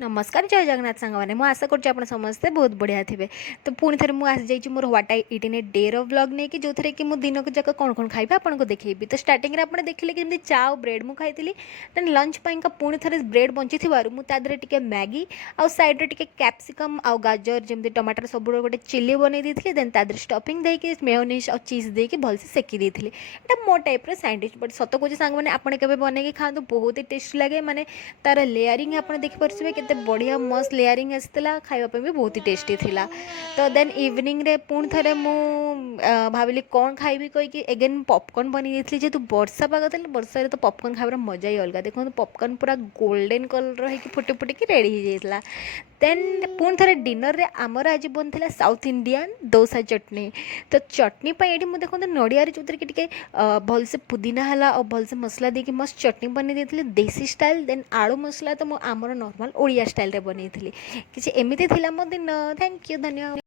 नमस्कार जय जगन्नाथ सांगवाने मु आशा करुच्ची आपण समस्ते बहुत बढ़िया थे। तो पुणी थे मुझे आसी जाइए मोर what I eat in a day रो व्लॉग नहीं कि जो थे कि दिन को जाक कौन कौन खाइबा आपको देखी। तो स्टार्टिंग रे आपने देखिले कि चा और ब्रेड मु खाई देन लंच पाइंका पुणी थे ब्रेड बंची मुझे टे मैगी आउ साइड टे कैप्सिकम आउ गाजर जमी टमाटर सब गोटे चिली बनई देती देन तादर स्टफिंग देकी मेयोनीज और चीज देकी भलसे सेकी देती। यहाँ मो टाइप सैंडविच बट सत कौच सांग मैंने आपने बनई खाते बहुत ही टेस्ट लगे माने तार लेयरिंग आप देखिपे के बढ़िया मस्त लेयरिंग आसाला खावाई भी बहुत ही टेस्टी थिला। तो देन इवनिंग रे पुणी थे मु भाविली कौन खाइबी कहीकि एगेन पॉपकॉर्न बनी थी जेहतु वर्षा पाग था वर्षा तो पॉपकॉर्न खाइबार मजा ही अलग। देखो पॉपकॉर्न पूरा गोल्डन कलर हो फुटी फुटिकी रेडी हो जाता। देन पुणी थे डिनर रे आमर आज बनता साउथ इंडियन डोसा चटनी। तो चटनी ये मुझे देखो नड़िया जो कि भलसे पुदीना है और भलसे मसला देकी मस्त चटनी बनी देती देसी स्टाइल। देन आलू मसला तो आमर नॉर्मल ओडिया स्टाइल रे बनी थी। किसी एमती मो दिन। थैंक यू धन्यवाद।